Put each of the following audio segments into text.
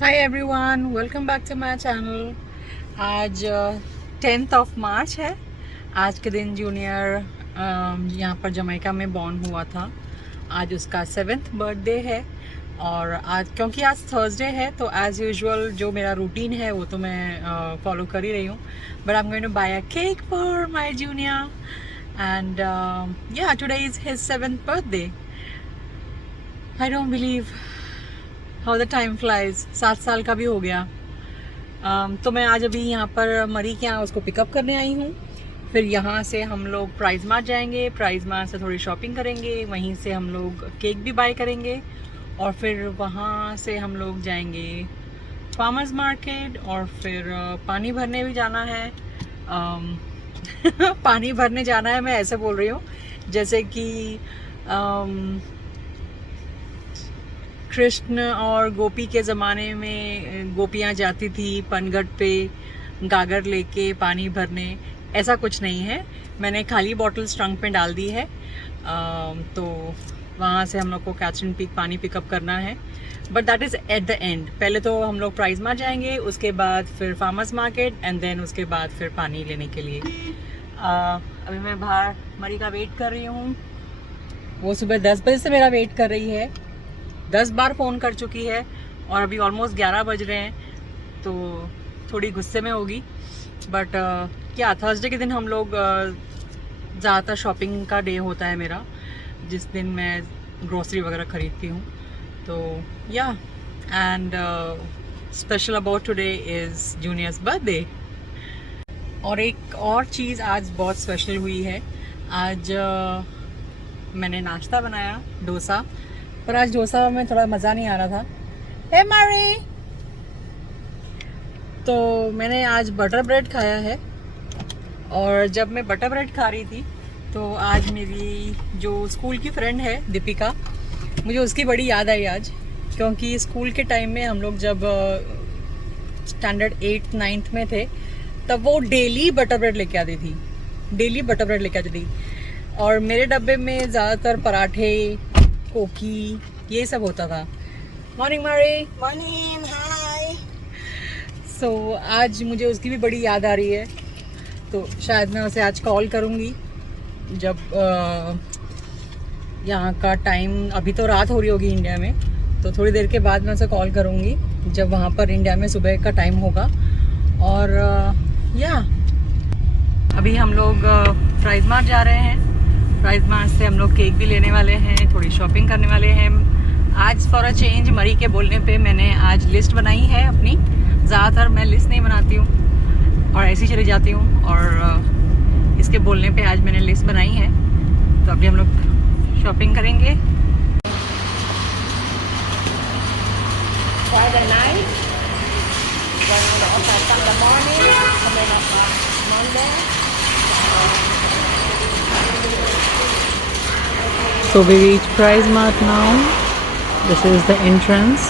Hi everyone, welcome back to my channel. आज 10th of March है। आज के दिन जूनियर यहाँ पर जमैका में बॉर्न हुआ था। आज उसका 7th बर्थडे है और आज क्योंकि आज थर्सडे है तो एज़ यूजुअल जो मेरा रूटीन है वो तो मैं फॉलो कर ही रही हूँ। But I am going to buy a cake for my junior and yeah today is his 7th birthday. I don't believe how the time flies. 7 साल का भी हो गया। तो मैं आज अभी यहाँ पर मरी के यहाँ उसको पिकअप करने आई हूँ। फिर यहाँ से हम लोग प्राइज मार्ट जाएंगे, प्राइज मार्ट से थोड़ी शॉपिंग करेंगे, वहीं से हम लोग केक भी बाय करेंगे और फिर वहाँ से हम लोग जाएंगे फार्मर्स मार्केट और फिर पानी भरने भी जाना है। पानी भरने जाना है, मैं ऐसे बोल रही हूँ जैसे कि कृष्ण और गोपी के ज़माने में गोपियाँ जाती थी पनघट पे गागर लेके पानी भरने। ऐसा कुछ नहीं है, मैंने खाली बॉटल्स ट्रंक में डाल दी है। तो वहाँ से हम लोग को कैथरीन पीक पानी पिकअप करना है, but that is at the end. पहले तो हम लोग प्राइज मार्ट जाएंगे, उसके बाद फिर फार्मर्स मार्केट एंड देन उसके बाद फिर पानी लेने के लिए। अभी मैं बाहर मरी का वेट कर रही हूँ। वो सुबह 10 बजे से मेरा वेट कर रही है, 10 बार फ़ोन कर चुकी है और अभी ऑलमोस्ट 11 बज रहे हैं तो थोड़ी गुस्से में होगी। बट क्या थर्सडे के दिन हम लोग ज़्यादातर शॉपिंग का डे होता है मेरा, जिस दिन मैं ग्रोसरी वगैरह ख़रीदती हूँ। तो या and special about today is juniors birthday. और एक और चीज़ आज बहुत स्पेशल हुई है। आज मैंने नाश्ता बनाया डोसा, पर आज डोसा में थोड़ा मज़ा नहीं आ रहा था। हे मारी, तो मैंने आज बटर ब्रेड खाया है। और जब मैं बटर ब्रेड खा रही थी तो आज मेरी जो स्कूल की फ्रेंड है दीपिका, मुझे उसकी बड़ी याद आई आज, क्योंकि स्कूल के टाइम में हम लोग जब स्टैंडर्ड 8th 9th में थे तब वो डेली बटर ब्रेड लेके आती थी, डेली बटर ब्रेड लेके आती थी। और मेरे डब्बे में ज़्यादातर पराठे, कोकी, ये सब होता था। मॉर्निंग मारी। मॉर्निंग, हाय। सो आज मुझे उसकी भी बड़ी याद आ रही है, तो शायद मैं उसे आज कॉल करूँगी जब यहाँ का टाइम, अभी तो रात हो रही होगी इंडिया में, तो थोड़ी देर के बाद मैं उसे कॉल करूँगी जब वहाँ पर इंडिया में सुबह का टाइम होगा। और या अभी हम लोग प्राइज मार्ट जा रहे हैं। प्राइज मार्ट से हम लोग केक भी लेने वाले हैं, थोड़ी शॉपिंग करने वाले हैं। आज फॉर अ चेंज मरी के बोलने पे मैंने आज लिस्ट बनाई है अपनी। ज़्यादातर मैं लिस्ट नहीं बनाती हूँ और ऐसी चली जाती हूँ, और इसके बोलने पे आज मैंने लिस्ट बनाई है। तो अभी हम लोग शॉपिंग करेंगे। Friday night, then also Sunday morning, and then Monday. So we reach Prize Mart now. This is the entrance.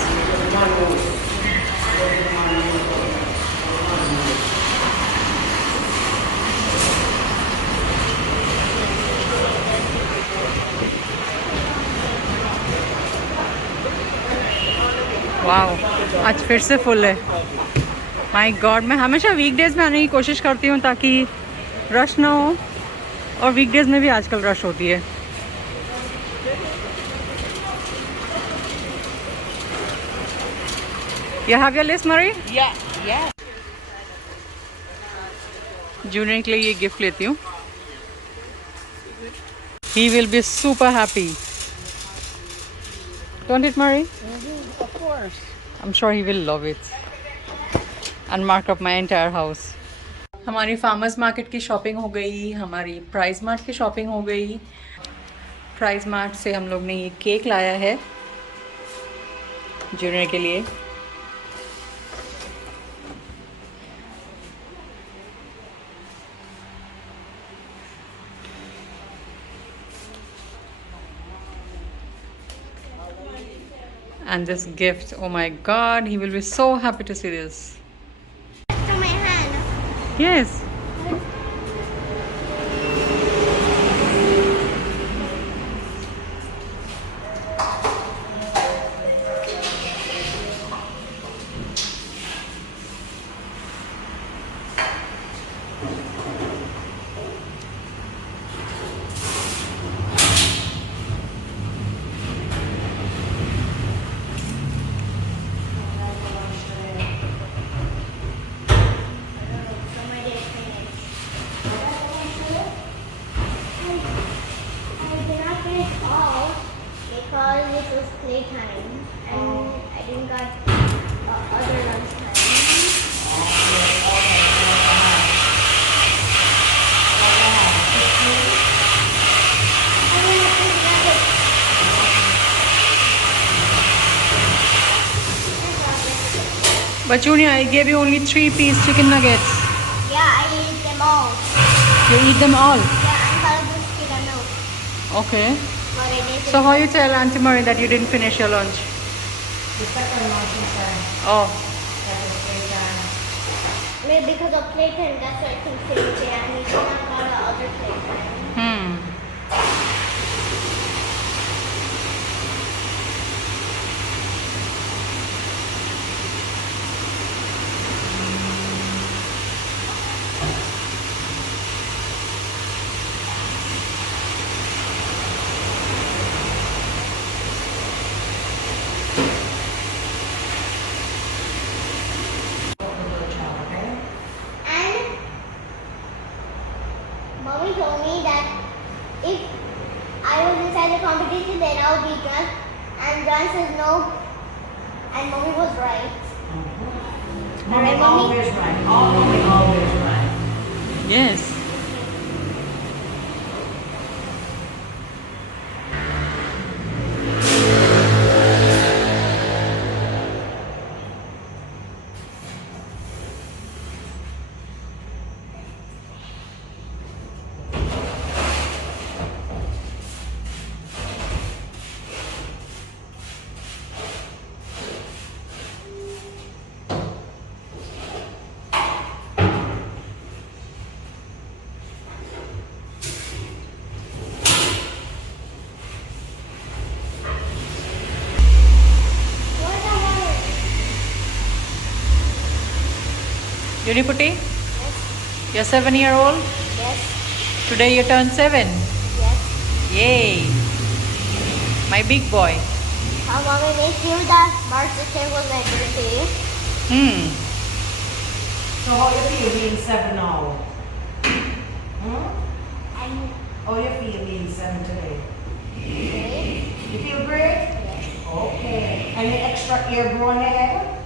Wow, आज फिर से फुल है। माय गॉड, मैं हमेशा वीकडेज में आने की कोशिश करती हूँ ताकि रश ना हो, और वीकडेज में भी आजकल रश होती है। You have your list, Marie? Yeah. Junior के लिए ये गिफ्ट लेती हूँ। He will be super happy. Don't it, Marie? Of course. I'm sure he will love it and mark up my entire house. हमारी farmers market की shopping हो गई, हमारी प्राइस मार्ट की शॉपिंग हो गई। प्राइस मार्ट से हम लोग ने ये केक लाया है जूनियर के लिए। And this gift, oh my god, he will be so happy to see this. To my hand. Yes. other lunchtime. But Junior, I gave you only 3-piece chicken nuggets. Yeah, I ate them all. You eat them all? Yeah, I'm hungry chicken now. Okay. But I didn't So how you tell Auntie Marie that you didn't finish your lunch? The second lunch is done. Oh. That was playtime. maybe because of playtime, that's why I couldn't finish it. I need to talk about the other playtime. And mommy told me that if I was inside the competition, then I would be drunk. And John says no. And mommy was right. Mommy Alright, mommy? always right. Mommy always right. Yes. Where's the water? Juniputi, Yes. you're 7-year-old. Yes. Today you turned 7. Yes. Yay. My big boy. Mommy made sure that March the 10th was my birthday. So how you feel being 7 now? And How you feel being 7 today? today, You feel great? yes. Okay. Any extra ear growing ahead?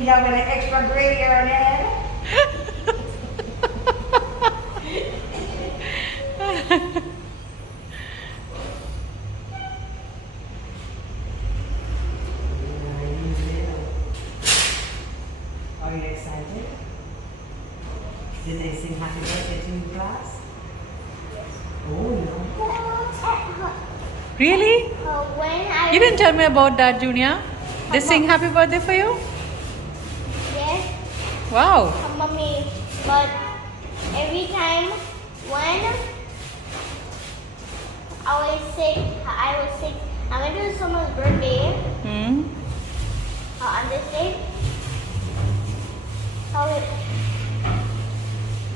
You have any extra gray hair on your head? Are you excited? Did they sing happy birthday to you, class? Oh, no. Really? When I You didn't tell me about that, Junior. They sing happy birthday for you? yes, Wow. mommy, but every time when I was sick. I went to someone's birthday Hmm. on this day.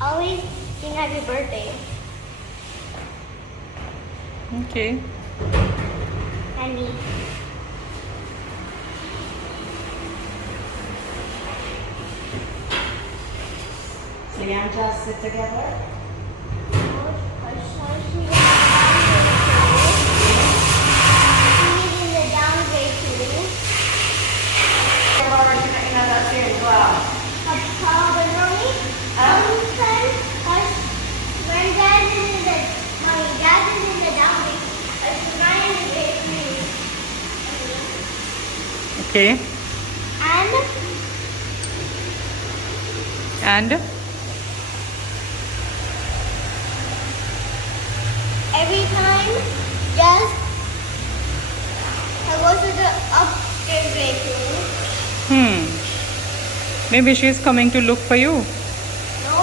Always sing happy birthday. Okay. And me. So you and just sit together? In that same class. Okay. And And every time, just I go to the upstairs bedroom. maybe she's coming to look for you. No,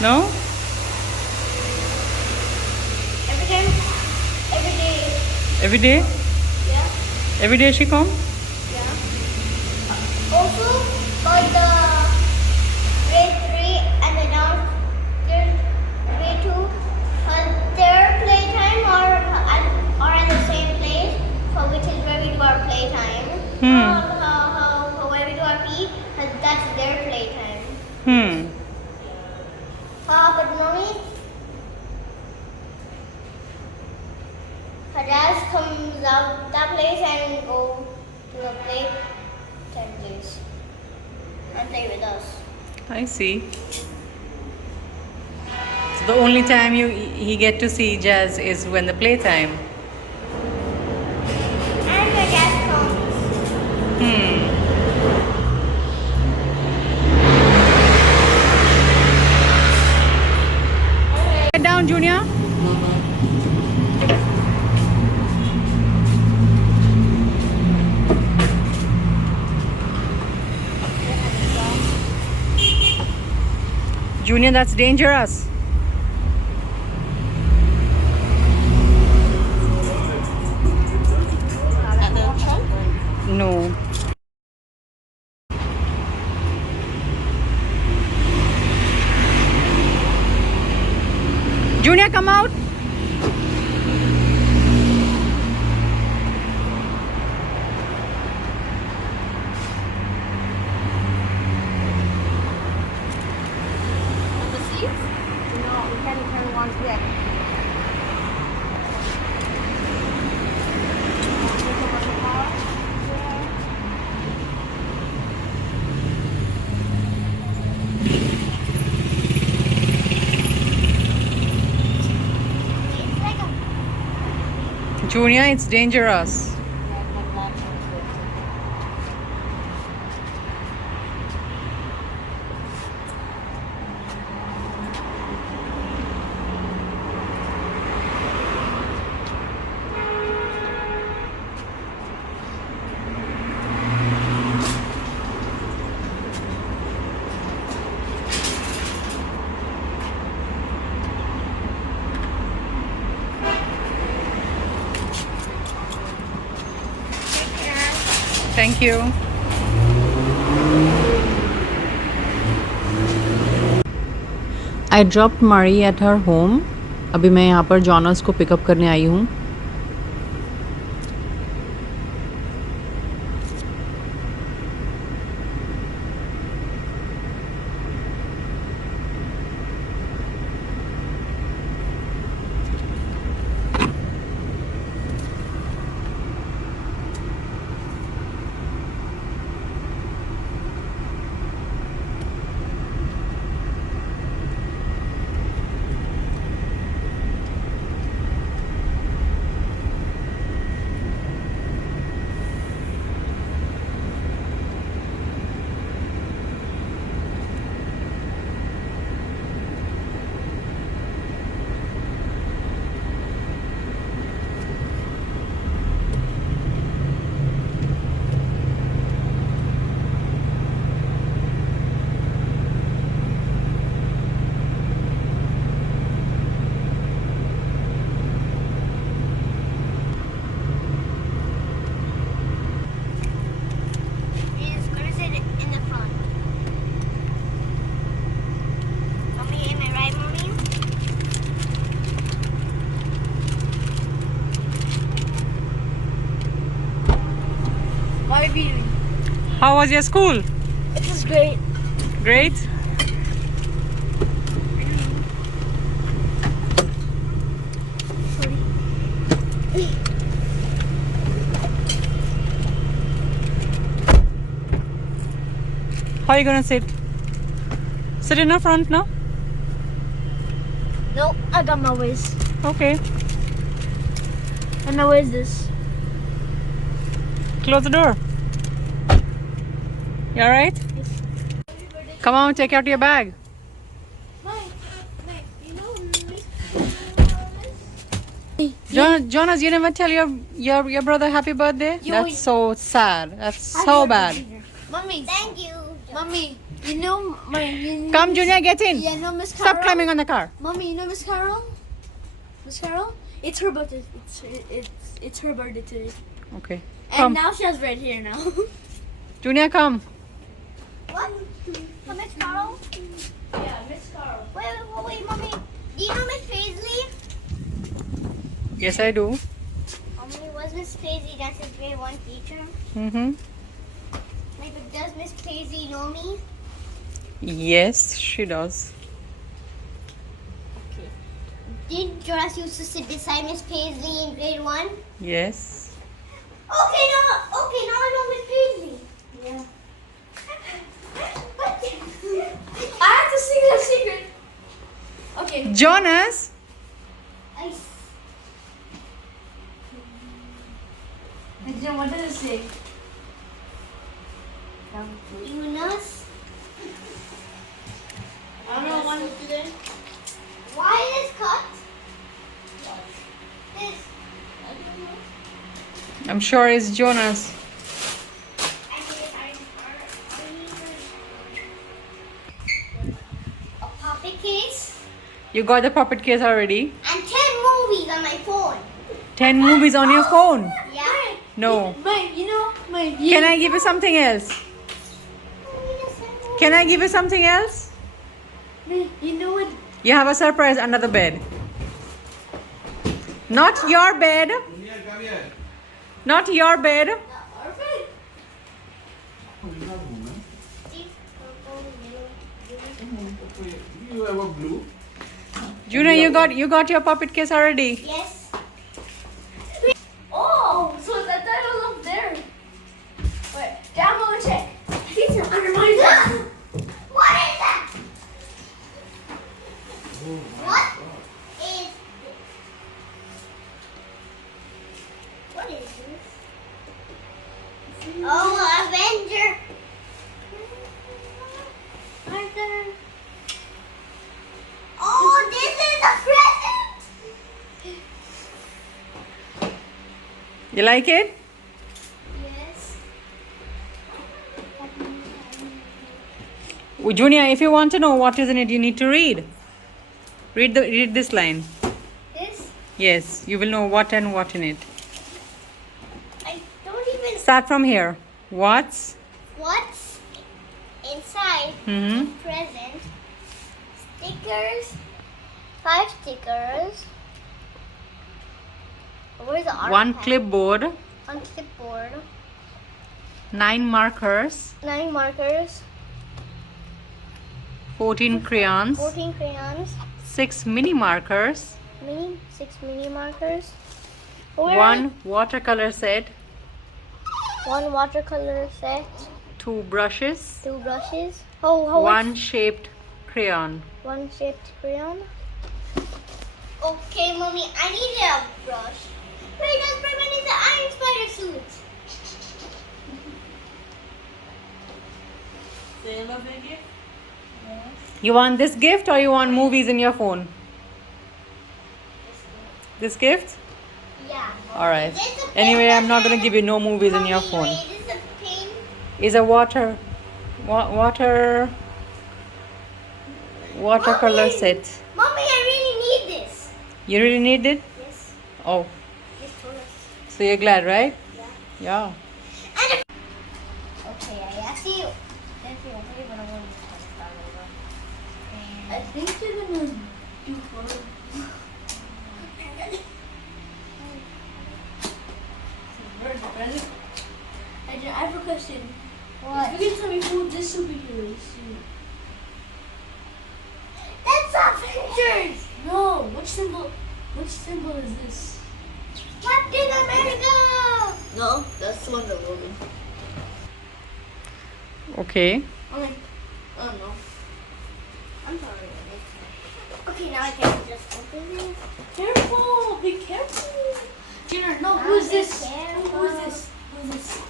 No? every time, every day. Every day? Yeah, Every day she come? yeah. Also, for the grade 3 and the downstairs grade 2, their playtime or at the same place, for which is where we do our playtime. Where we do our PE, that's their playtime. But mommy, her dad comes out that place and go to the I see. So the only time he get to see Jazz is when the playtime. And my dad comes. Get down, Junior. Junior, that's dangerous. No. Junior, come out. It's like a Junior, it's dangerous. Thank you. I dropped Marie at her home. अभी मैं यहाँ पर Jonas को pickup करने आई हूँ. He's gonna sit in the front. Mommy, am I right, Mommy? What are you doing? How was your school? It was great. Great. How are you gonna sit? Sit in the front now? No, I got my waist. Okay. And now where's this? Close the door. You alright? Come on, take out your bag. Jonas, you never tell your brother happy birthday? That's so sad. That's so bad. Mommy. Thank you. Mommy, you know my. Come, Junior, get in. Yeah, no, Miss Carol. Stop climbing on the car. Mommy, you know Miss Carol? Miss Carol? It's her birthday. It's her birthday today. Okay. And Come. now she has red hair now. Junior, come. What? Oh, Miss Carol? Yeah, Miss Carol. Wait, Mommy. Do you know Miss Paisley? Yes, I do. Mommy, was Miss Paisley that's a grade 1 teacher? Mm-hmm. Like, does Miss Paisley know me? Yes, she does. Okay. Did Jonas used to sit beside Miss Paisley in grade 1? Yes. Okay, now I know Miss Paisley. Yeah. Jonas. Ice. What does it say? Jonas. I don't know. Why is cut? This. I'm sure it's Jonas. A puppet case You got the puppet case already? and 10 movies on my phone. 10 movies on your phone? Yeah. No. Mike, you know, Mike. Can I give you something else? Can I give you something else? You know what? You have a surprise under the bed. Not your bed. Come here. Not your bed. You have a blue? Junior, you got your puppet case already? Yes. Oh, so that title up there. Wait, download check. It's under my bed. What is that? What is this? What is this? Oh, Avenger. Oh, this is a present. You like it? Yes. Junior, if you want to know what is in it, you need to read. Read this line. This? Yes, you will know what and what in it. I don't even. Start from here. What's? What's inside Mm-hmm. present? Stickers. 5 stickers. Where's the art One pen? clipboard, One clipboard. 9 markers, 9 markers. 14 crayons, 14 crayons. 6 mini markers, 6 mini markers. 1 watercolor set, 1 watercolor set. 2 brushes, 2 brushes. How 1 shaped crayon. 1 shaped crayon. Okay, mommy, I need a brush. Wait, that's Batman in the Iron Spider suit. You want this gift or you want movies in your phone? This gift? Yeah. Alright. This is a Anyway, pen I'm not gonna that give you no movies in your Mommy, phone. wait, this is a pen. Is a watercolor Mommy. set. Mommy, I really need this. You really need it? Yes. Oh, Yes, told us. so you're glad, right? Yeah. Yeah. And okay, I actually didn't feel okay, but I want to start over. I think you're gonna do photo. Where's the present? I have a question. What? You can tell me who this superhero is. That's Avengers! No, which symbol is this? Captain America! No, that's Wonder Woman. Okay. I don't know. I'm sorry. Okay, now I can just open this. Careful! Be careful! Junior, no, I'll who's be this? careful. Who's this? Who's this?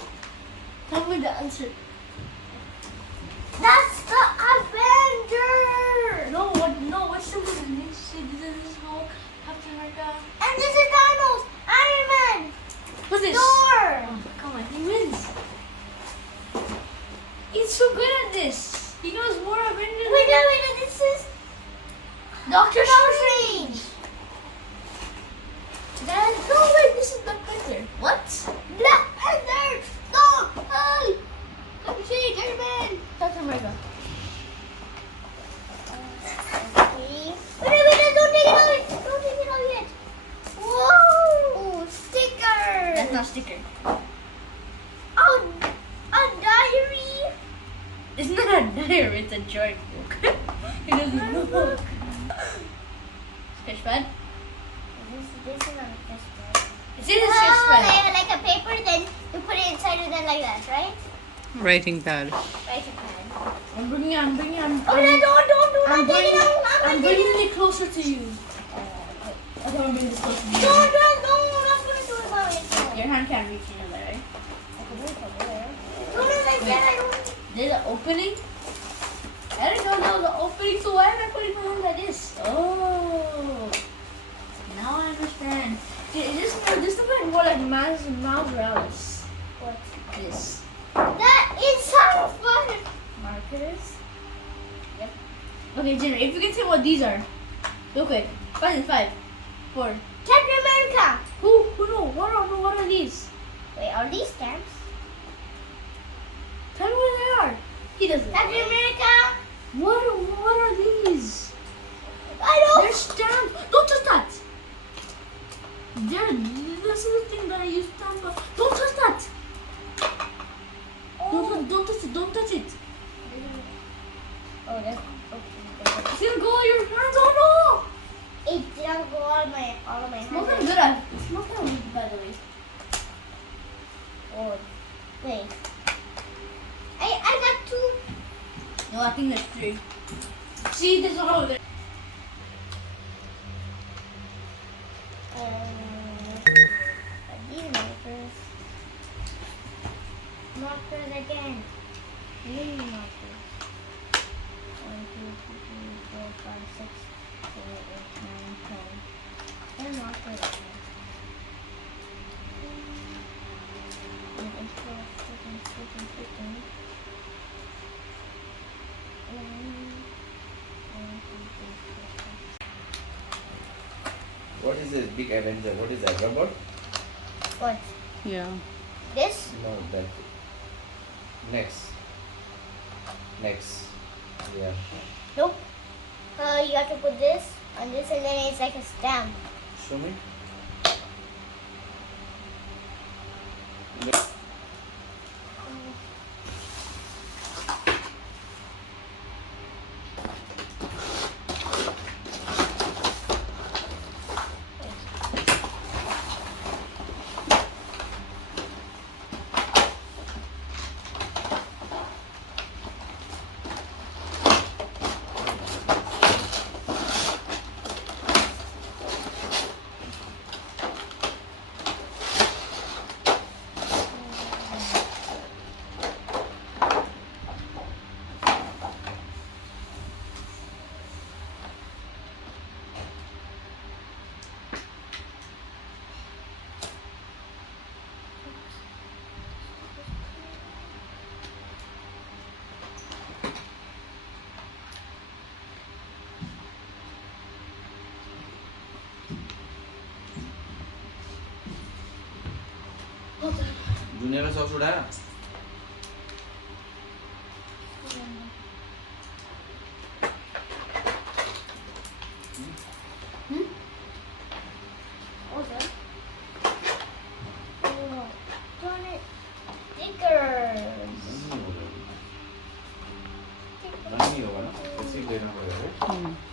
Tell me the answer. That's the Avenger! No, what symbol is this? This is Hulk, Captain America. And this is Thanos! Iron Man! Who's this? Thor! Oh, come on, he wins. He's so good at this. He knows more Avengers. Wait, this is Doctor Strange! Then, no, wait, this is Black Panther. What? Black Panther! Thor! Hulk! Doctor Strange! Iron Man! Captain America. Okay. Wait, don't take it out yet! Don't take it out yet! Whoa! Sticker! That's not a sticker. Oh, a diary! It's not a diary, it's a joint book. It doesn't look. Sketchpad? This is not a sketchpad. It's in a sketchpad. Like a paper, then you put it inside and then like that, right? Writing pad. Writing pad. I'm bringing Oh no! Don't do I'm not take it bringing, out. I'm bringing it closer to you. I don't bring this closer to you. Don't. I'm not gonna do it about it. Your hand can't reach in there, right? No, I said I don't. There's an opening. I didn't know there was an opening, so why am I putting my hand like this? Oh, now I understand. This looks like more like Miles Morales. What? This That is sounds fun. markers. Yep. Okay, Jenny, if you can say what these are, real quick. 5, 4. Captain America. Who know? What are these? Wait, are these stamps? Tell me what they are. He doesn't. Captain America. What are these? I don't. They're stamps. Don't touch that. This is the thing that I use stamp. Don't touch that. Don't touch it. Don't touch it. Oh, that's okay. It's gonna go on your hands. Oh It didn't go all of my no! hands. Smells kind of good. It smells kind of weak, by the way. Oh, wait. I got 2. No, I think there's 3. See, there's one over there. These markers. Markers again. These markers. 1, 2, 3, 4, 5, 6, 7, 8, 9, 10. 10 markers again. 11, 12, 13, 14, 15. 5. What is this big Avenger? What is that? Robot? What? Yeah. This? No, that. Next. Yeah. Nope. You have to put this on this and then it's like a stamp. Show me. Junior में socks उड़ाया Stickers. नहीं होगा ना, ऐसे ही लेना पड़ेगा।